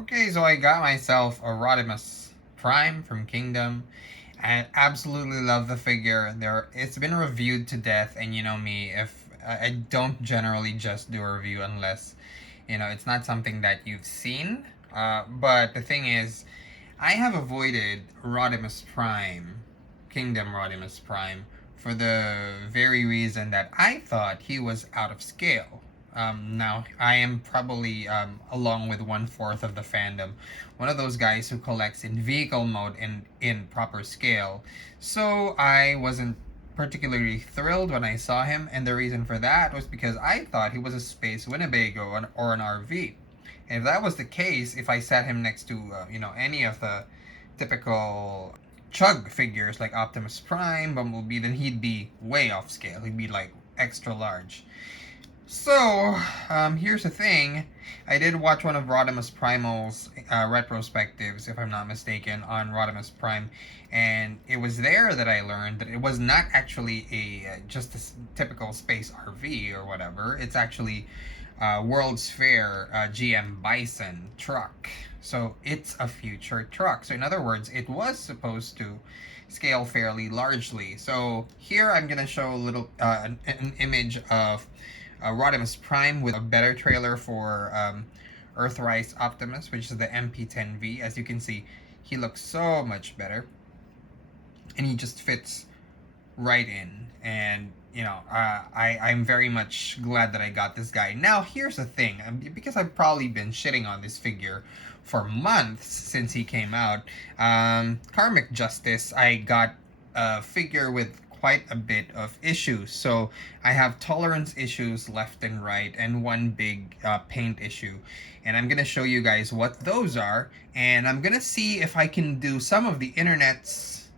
Okay, so I got myself a Rodimus Prime from Kingdom. I absolutely love the figure. It's been reviewed to death, and you know me, if I don't generally just do a review unless it's not something that you've seen. But the thing is, I have avoided Rodimus Prime, Kingdom Rodimus Prime, for the very reason that I thought he was out of scale. Now, I am probably, along with one-fourth of the fandom, one of those guys who collects in vehicle mode in proper scale. So I wasn't particularly thrilled when I saw him, and the reason for that was because I thought he was a Space Winnebago or an RV. And if that was the case, if I sat him next to, any of the typical chug figures like Optimus Prime, Bumblebee, then he'd be way off scale. He'd be like extra large. So, here's the thing. I did watch one of Rodimus Primal's retrospectives, if I'm not mistaken, on Rodimus Prime, and it was there that I learned that it was not actually just a typical space RV or whatever. It's actually World's Fair GM Bison truck. So it's a future truck. So in other words, it was supposed to scale fairly largely. So here I'm gonna show a little an image of Rodimus Prime with a better trailer for Earthrise Optimus, which is the MP10V. As you can see, he looks so much better, and he just fits right in. And I'm very much glad that I got this guy. Now here's the thing, because I've probably been shitting on this figure for months since he came out. Karmic Justice, I got a figure with quite a bit of issues. So I have tolerance issues left and right, and one big paint issue. And I'm gonna show you guys what those are, and I'm gonna see if I can do some of the internet's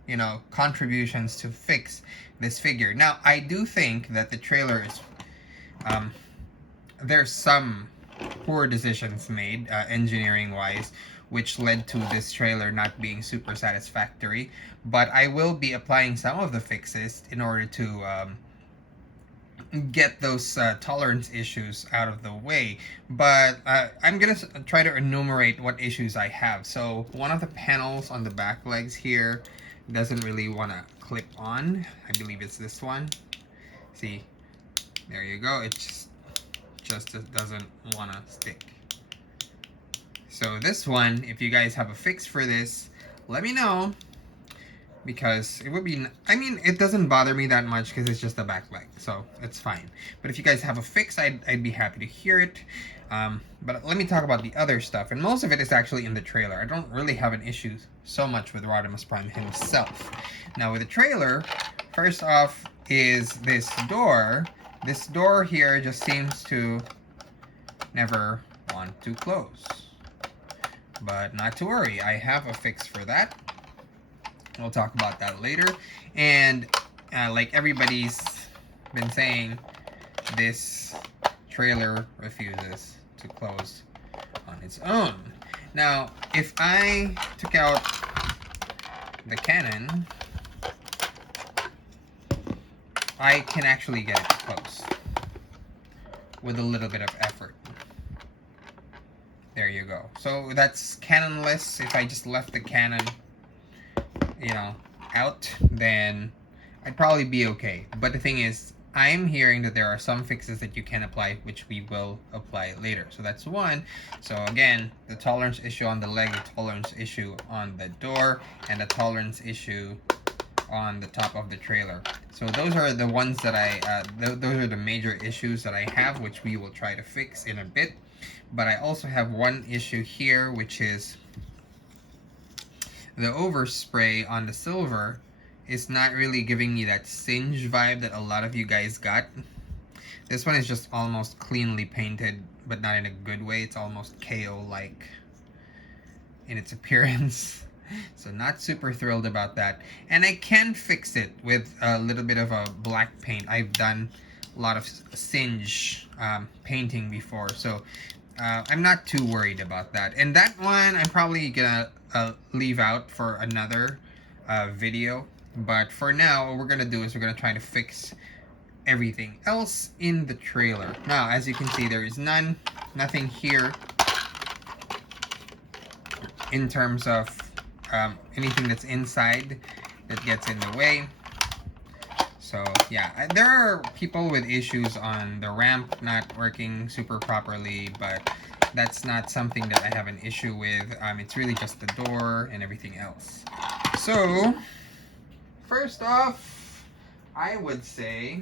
contributions to fix this figure. Now, I do think that the trailer is there's some poor decisions made engineering wise, which led to this trailer not being super satisfactory, but I will be applying some of the fixes in order to get those tolerance issues out of the way. But I'm gonna try to enumerate what issues I have. So one of the panels on the back legs here doesn't really want to clip on. I believe it's this one. See, there you go. It just doesn't want to stick. So this one, if you guys have a fix for this, let me know, because it would be, it doesn't bother me that much because it's just the back leg, so it's fine. But if you guys have a fix, I'd be happy to hear it. But let me talk about the other stuff, and most of it is actually in the trailer. I don't really have an issue so much with Rodimus Prime himself. Now with the trailer, first off is this door. This door here just seems to never want to close. But not to worry, I have a fix for that. We'll talk about that later. And like everybody's been saying, this trailer refuses to close on its own. Now, if I took out the cannon, I can actually get it to close with a little bit of effort. There you go. So that's cannonless. If I just left the cannon out, then I'd probably be okay. But the thing is, I'm hearing that there are some fixes that you can apply, which we will apply later. So that's one. So again, the tolerance issue on the leg, the tolerance issue on the door, and the tolerance issue on the top of the trailer. So those are the ones that those are the major issues that I have, which we will try to fix in a bit. But I also have one issue here, which is the overspray on the silver is not really giving me that singe vibe that a lot of you guys got. This one is just almost cleanly painted, but not in a good way. It's almost KO-like in its appearance. So not super thrilled about that. And I can fix it with a little bit of a black paint. I've done a lot of singe painting before, so I'm not too worried about that. And that one I'm probably gonna leave out for another video. But for now, what we're gonna do is we're gonna try to fix everything else in the trailer. Now, as you can see, there is nothing here in terms of anything that's inside that gets in the way. So yeah, there are people with issues on the ramp not working super properly, but that's not something that I have an issue with. It's really just the door and everything else. So first off, I would say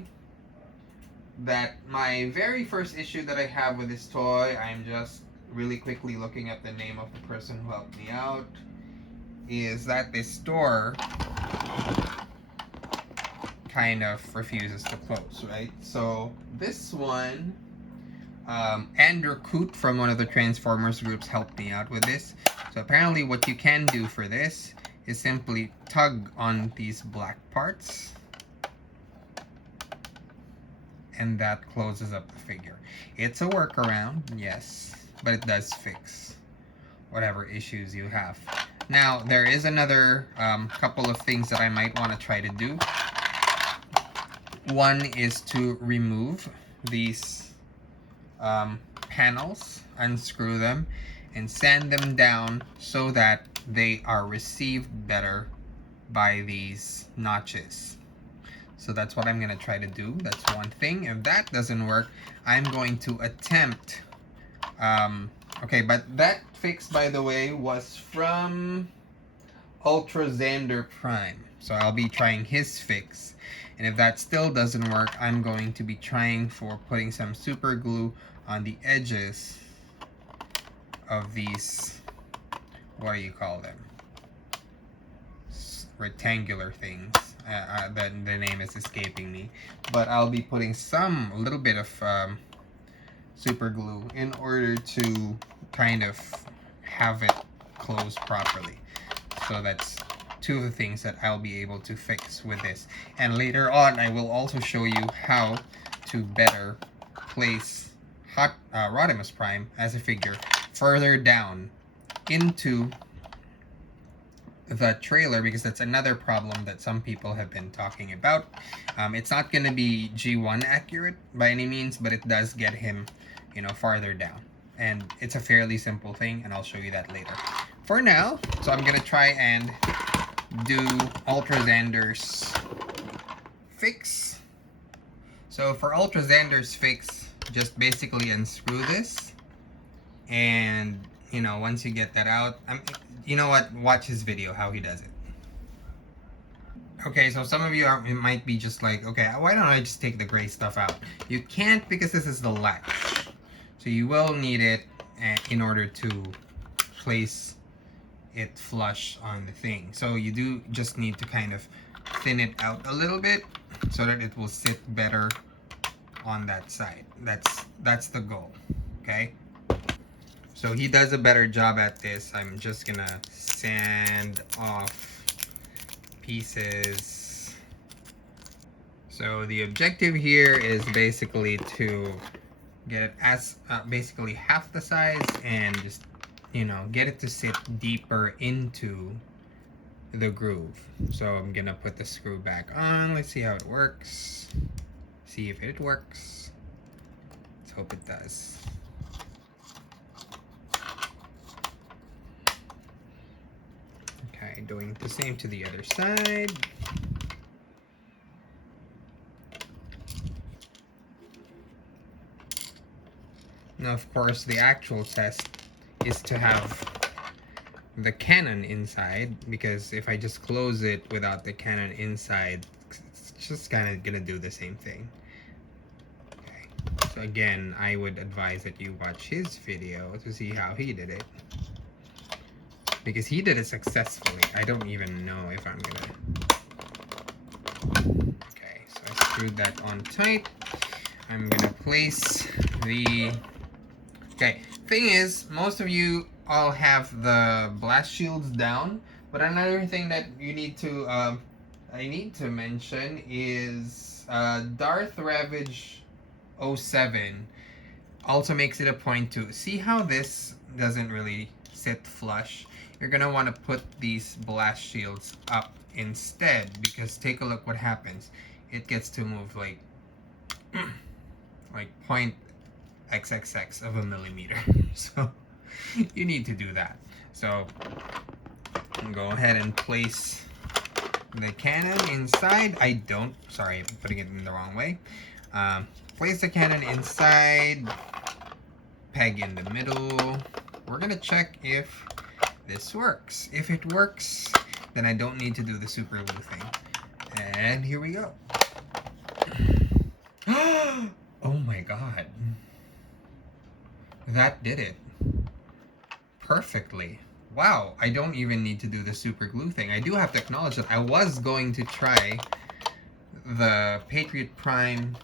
that my very first issue that I have with this toy, I'm just really quickly looking at the name of the person who helped me out, is that this door kind of refuses to close, right? So this one, Andrew Coote from one of the Transformers groups helped me out with this. So apparently what you can do for this is simply tug on these black parts, and that closes up the figure. It's a workaround, yes, but it does fix whatever issues you have. Now, there is another couple of things that I might want to try to do. One is to remove these panels, unscrew them, and sand them down so that they are received better by these notches. So that's what I'm going to try to do. That's one thing. If that doesn't work, I'm going to attempt... okay, but that fix, by the way, was from Ultrazander Prime. So I'll be trying his fix. And if that still doesn't work, I'm going to be trying for putting some super glue on the edges of these, what do you call them? Rectangular things. The name is escaping me. But I'll be putting a little bit of super glue in order to kind of have it close properly. So that's two of the things that I'll be able to fix with this. And later on, I will also show you how to better place Rodimus Prime as a figure further down into the trailer, because that's another problem that some people have been talking about. It's not going to be G1 accurate by any means, but it does get him, you know, farther down. And it's a fairly simple thing, and I'll show you that later. For now, so I'm going to try and do Ultrazander's fix. So for Ultrazander's fix, just basically unscrew this, and you know, once you get that out, you know what, watch his video how he does it. Okay, so some of you might be just like, okay, why don't I just take the gray stuff out? You can't, because this is the latch, so you will need it in order to place it flush on the thing. So you do just need to kind of thin it out a little bit so that it will sit better on that side. That's the goal. Okay, so he does a better job at this. I'm just gonna sand off pieces. So the objective here is basically to get it as basically half the size, and just, you know, get it to sit deeper into the groove. So I'm gonna put the screw back on. Let's see how it works. See if it works. Let's hope it does. Okay, doing the same to the other side. Now, of course, the actual test is to have the cannon inside, because if I just close it without the cannon inside, it's just kind of gonna do the same thing. Okay, so again, I would advise that you watch his video to see how he did it, because he did it successfully. I don't even know if I'm gonna... Okay, so I screwed that on tight. I'm gonna place the... Okay, thing is, most of you all have the blast shields down, but another thing that you need to, I need to mention is Darth Ravage 07 also makes it a point to see how this doesn't really sit flush. You're gonna want to put these blast shields up instead, because take a look what happens. It gets to move like like 0.xxx of a millimeter. So You need to do that. So go ahead and place the cannon inside. Sorry, I'm putting it in the wrong way. Place the cannon inside, peg in the middle. We're gonna check if this works. If it works, then I don't need to do the super glue thing. And here we go. Oh my god. That did it. Perfectly. Wow, I don't even need to do the super glue thing. I do have to acknowledge that I was going to try the Patriot Prime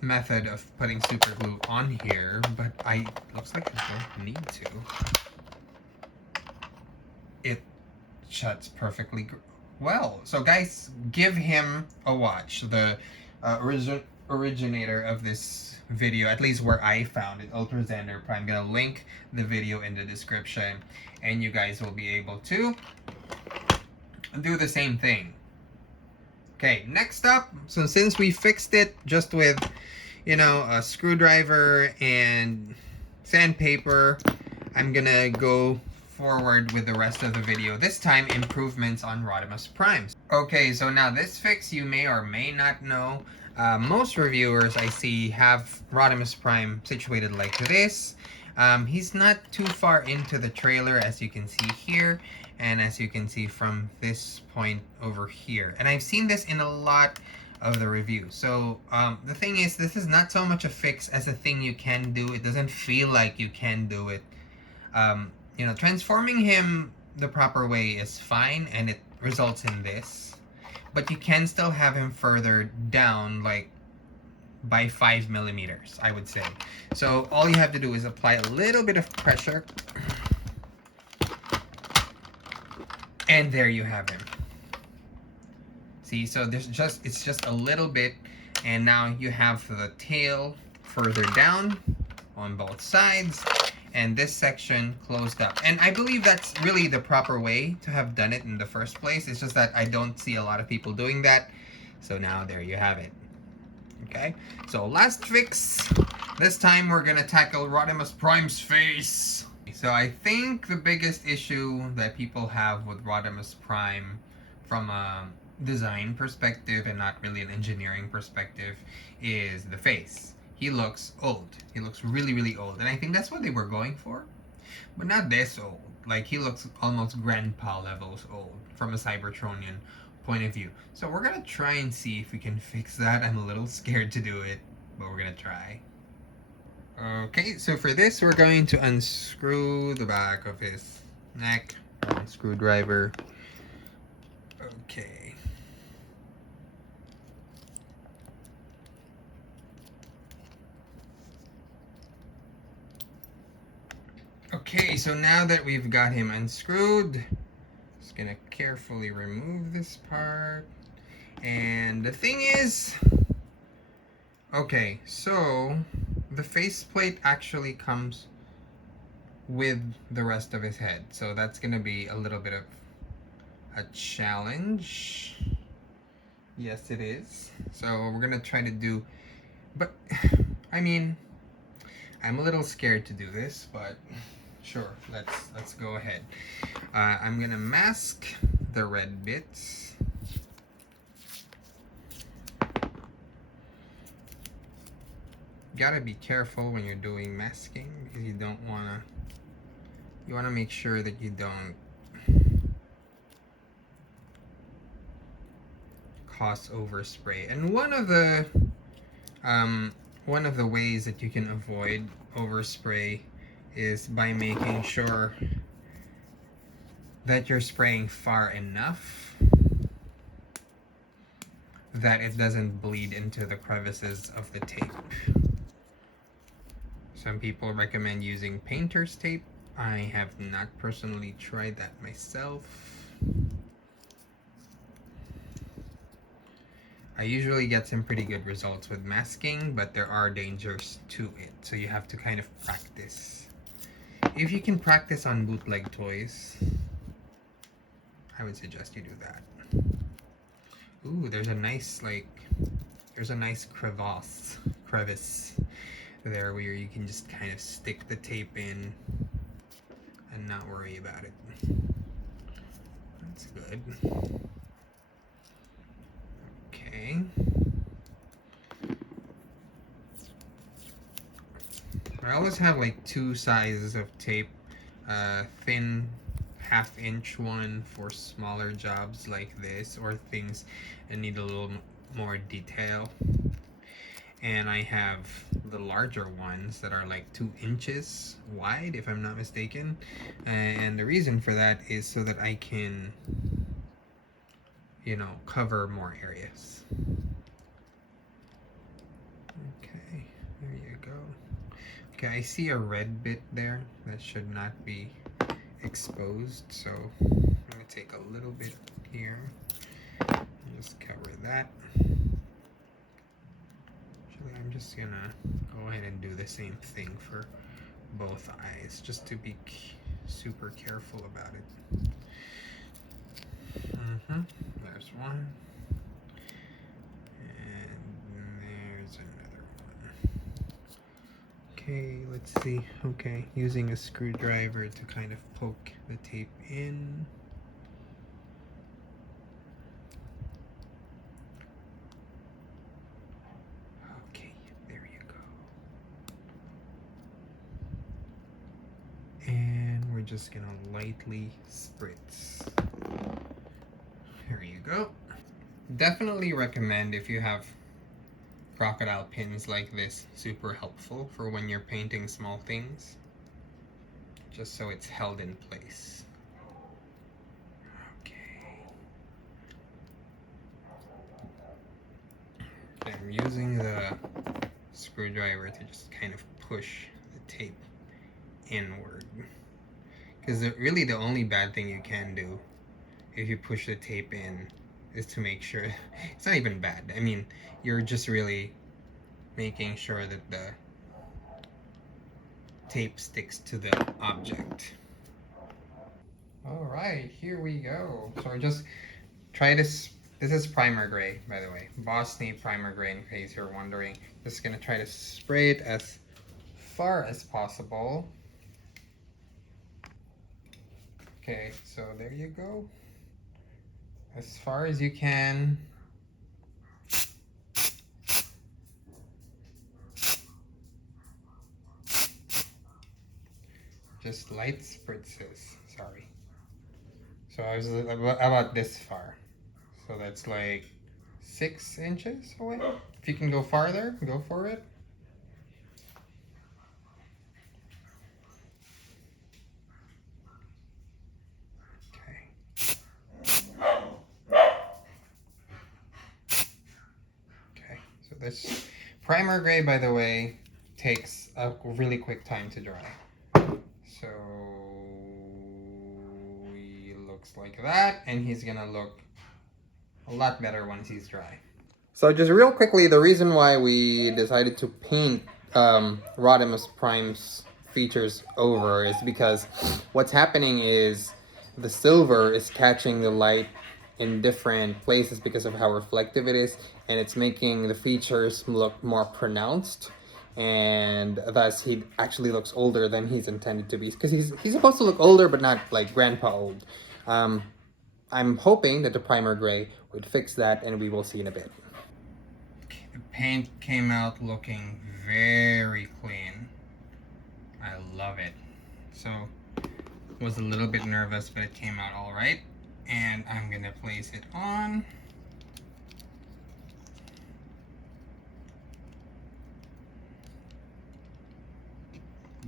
method of putting super glue on here, but looks like I don't need to. It shuts perfectly well. So guys, give him a watch. The originator of this video, at least where I found it, Ultra Xander Prime. I'm gonna link the video in the description, and you guys will be able to do the same thing. Okay, next up, so since we fixed it just with, you know, a screwdriver and sandpaper, I'm gonna go forward with the rest of the video. This time, improvements on Rodimus Prime. Okay, so now this fix you may or may not know. Most reviewers I see have Rodimus Prime situated like this. He's not too far into the trailer, as you can see here, and as you can see from this point over here. And I've seen this in a lot of the reviews. So the thing is, this is not so much a fix as a thing you can do. It doesn't feel like you can do it. You know, transforming him the proper way is fine, and it results in this. But you can still have him further down, like by 5 millimeters, I would say. So all you have to do is apply a little bit of pressure, and there you have him. See, so it's just a little bit, and now you have the tail further down on both sides, and this section closed up. And I believe that's really the proper way to have done it in the first place. It's just that I don't see a lot of people doing that. So now there you have it. Okay, so last fix. This time we're gonna tackle Rodimus Prime's face. So I think the biggest issue that people have with Rodimus Prime from a design perspective and not really an engineering perspective is the face. He looks old. He looks really, really old. And I think that's what they were going for. But not this old. Like, he looks almost grandpa levels old from a Cybertronian point of view. So we're gonna try and see if we can fix that. I'm a little scared to do it, but we're gonna try. Okay, so for this, we're going to unscrew the back of his neck. Screwdriver. Okay. Okay, so now that we've got him unscrewed, just gonna carefully remove this part. And the thing is, okay, so the faceplate actually comes with the rest of his head. So that's gonna be a little bit of a challenge. Yes, it is. So we're gonna try to do, but I mean, I'm a little scared to do this, but sure, let's go ahead. I'm gonna mask the red bits. Gotta be careful when you're doing masking because you wanna make sure that you don't cause overspray. And one of the ways that you can avoid overspray is by making sure that you're spraying far enough that it doesn't bleed into the crevices of the tape. Some people recommend using painter's tape. I have not personally tried that myself. I usually get some pretty good results with masking, but there are dangers to it, so you have to kind of practice. If you can practice on bootleg toys, I would suggest you do that. Ooh, there's a nice crevice there where you can just kind of stick the tape in and not worry about it. That's good. Okay. I always have like two sizes of tape. Thin 1/2 inch one for smaller jobs like this, or things that need a little more detail. And I have the larger ones that are like 2 inches wide, if I'm not mistaken. And the reason for that is so that I can, you know, cover more areas. Okay, there you go. Okay, I see a red bit there that should not be exposed, so I'm gonna take a little bit here and just cover that. Actually, I'm just gonna go ahead and do the same thing for both eyes, just to be super careful about it. There's one, and there's another one. Okay, let's see. Okay, using a screwdriver to kind of poke the tape in. Okay, there you go. And we're just gonna lightly spritz. There you go. Definitely recommend, if you have crocodile pins like this, super helpful for when you're painting small things, just so it's held in place. Okay. I'm using the screwdriver to just kind of push the tape inward, because really the only bad thing you can do if you push the tape in is to make sure it's not even bad. I mean, you're just really making sure that the tape sticks to the object. All right, here we go. So I just try this. This is primer gray, by the way, Boston primer gray, in case you're wondering. Just gonna try to spray it as far as possible. Okay, so there you go. As far as you can. Just light spritzes, sorry. So I was about this far. So that's like 6 inches away. If you can go farther, go for it. Okay, so this primer gray, by the way, takes a really quick time to dry. So he looks like that, and he's gonna look a lot better once he's dry. So just real quickly, the reason why we decided to paint Rodimus Prime's features over is because what's happening is the silver is catching the light in different places because of how reflective it is, and it's making the features look more pronounced, and thus he actually looks older than he's intended to be, because he's supposed to look older but not like grandpa old. I'm hoping that the primer gray would fix that, and we will see in a bit. The paint came out looking very clean. I love it. So was a little bit nervous, but it came out all right. And I'm gonna place it on.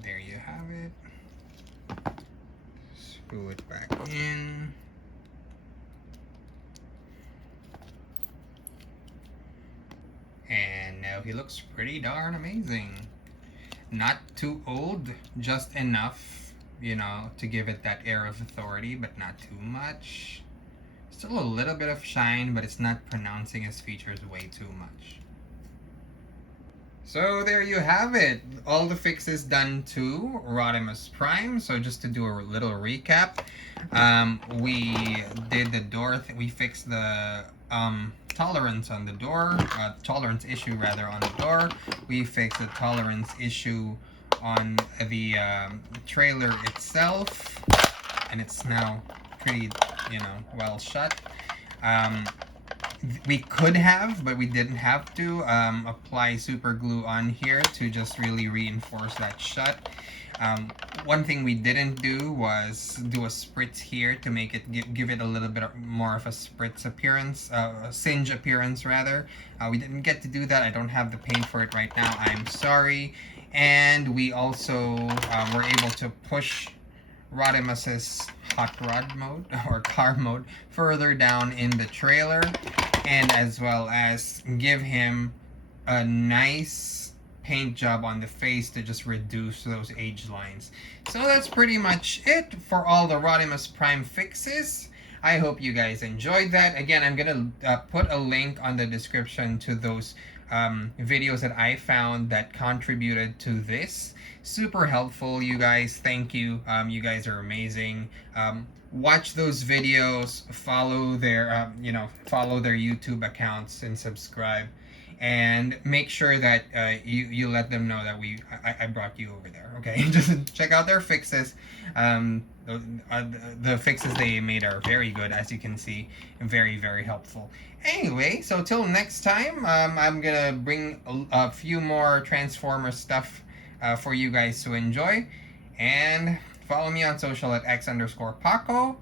There you have it. Screw it back in. And now he looks pretty darn amazing. Not too old, just enough, you know, to give it that air of authority, but not too much. Still a little bit of shine, but it's not pronouncing his features way too much. So there you have it. All the fixes done to Rodimus Prime. So just to do a little recap, we did the door. We fixed the tolerance on the door. Tolerance issue rather on the door. We fixed the tolerance issue on the trailer itself, and it's now pretty, well shut. Um, we could have, but we didn't have to apply super glue on here to just really reinforce that shut. One thing we didn't do was do a spritz here to make it give it a little bit more of a spritz appearance, a singe appearance rather. We didn't get to do that. I don't have the paint for it right now. I'm sorry. And we also were able to push Rodimus's hot rod mode or car mode further down in the trailer, and as well as give him a nice paint job on the face to just reduce those age lines. So that's pretty much it for all the Rodimus Prime fixes. I hope you guys enjoyed that. Again, I'm gonna put a link on the description to those videos that I found that contributed to this. Super helpful, you guys. Thank you. You guys are amazing. Watch those videos. Follow their follow their YouTube accounts and subscribe. And make sure that you let them know that I brought you over there. Okay, just check out their fixes. The fixes they made are very good, as you can see, and very helpful. Anyway, so till next time, I'm gonna bring a few more Transformer stuff for you guys to enjoy, and follow me on social at x_Paco.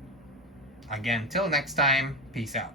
Again, till next time, peace out.